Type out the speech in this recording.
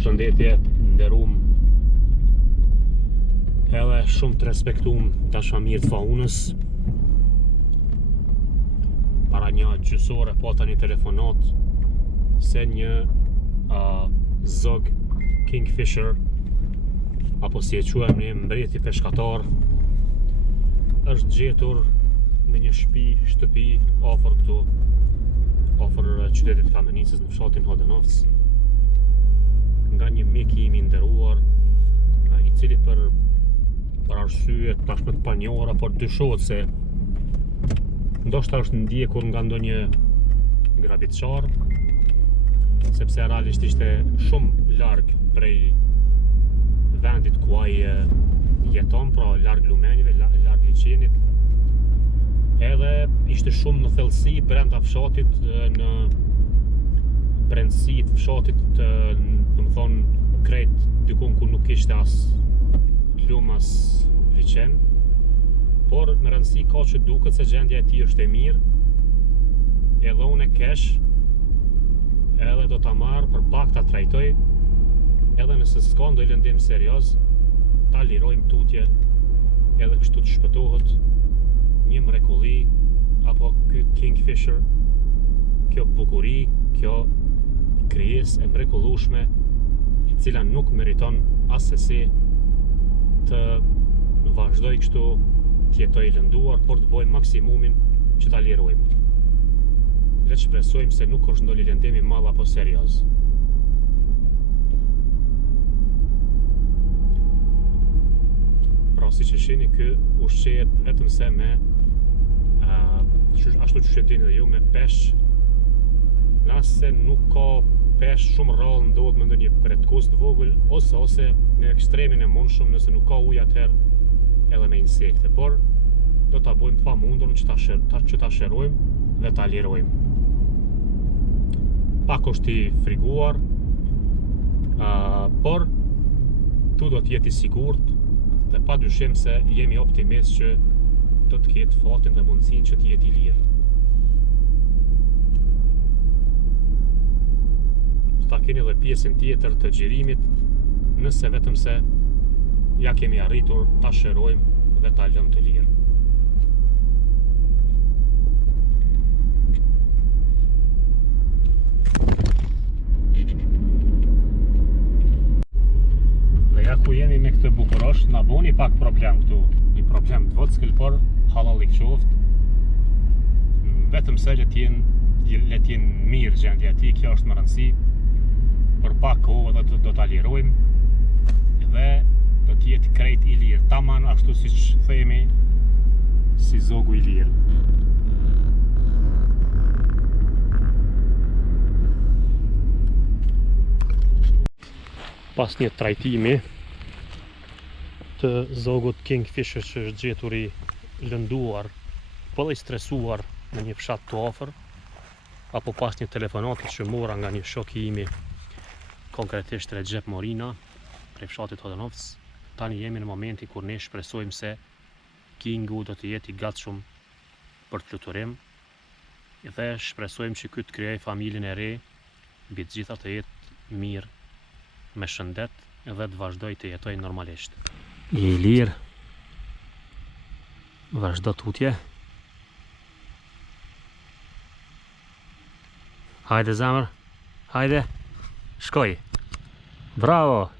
Përshëndetje, nderuam edhe shumë të respektuam dashamirë të faunës. Para një gjysore pata një telefonat se një zog Kingfisher, apo si e quajmë ne mbreti peshkatar, është gjetur në një shtëpi afër këtu, afër qytetit Kamenicës, në fshatin Hodenovc, nga një mik i imi nderuar, i cili për arsye tashmë të panjohura, por dyshohet se ndoshta është ndjekur nga ndonjë grabitçar, sepse realisht ishte shumë larg prej vendit ku ai jeton, pra larg lumenjve, larg liçenit. Edhe ishte shumë në thellësi brenda fshatit, në brendësi të fshatit, do të thonë krejt dikun ku nuk ishte as lum as liçen, por me rëndësi ka që duket se gjendja e tij është e mirë, edhe unë e kesh, edhe do ta marr për pak ta trajtoj, edhe nëse s'ka ndonjë lëndim serioz, ta lirojmë tutje, edhe kështu të shpëtohet një mrekulli, apo ky Kingfisher, kjo bukuri, kjo krijesë e mrekullueshme, e cila nuk meriton asesi të vazhdoj kështu të jetoj lënduar, por të bëjmë maksimumin që ta lirojmë. Le të shpresojmë se nuk është ndonjë lëndim i madh apo serioz. Pra, siç e shihni, ky ushqehet vetëm se me ashtu që dini dhe ju, me peshq. Nëse nuk ka peshq shumë rrallë, ndodh me ndonjë pretkus të vogël, ose në ekstremin e mundshëm, nëse nuk ka ujë, atëherë edhe me insekte, por do ta bëjmë të pamundurën që ta sherojmë dhe ta lirojmë. Pak është i friguar, por tu do të jetë i sigurt, dhe padyshim se jemi optimist që do të ketë fatin dhe mundësinë që të jetë i lirë. Ta keni edhe pjesën tjetër të xhirimit, nëse vetëm se ja kemi arritur ta sherojmë dhe ta lëmë të lirë. Dhe ja ku jemi me këtë bukurosh, na boni pak problem këtu, një problem të vockël, por hallallik qoftë. Vetëm se le të jenë mirë gjendja e tij, kjo është më rëndësi. Për pak kohë dhe do ta lirojmë dhe do të jetë krejt i lirë, taman ashtu siç themi, si zogu i lirë. Pas një trajtimi të zogut Kingfisher që është gjetur i lënduar, po dhe i stresuar në një fshat të afër, apo pas një telefonati që mora nga një shok i imi, konkretisht Recep Morina, prej fshatit Hodenovc, tani jemi në momenti kur ne shpresojmë se Kingu do të jetë i gatshëm për të fluturim, dhe shpresojmë që ky të krijojë familjen e re, mbi të gjitha të jetë mirë, me shëndet, dhe të vazhdoj të jetoj normalisht. I lirë, vazhdo tutje. Hajde zemër, hajde. Shkoj. Bravo!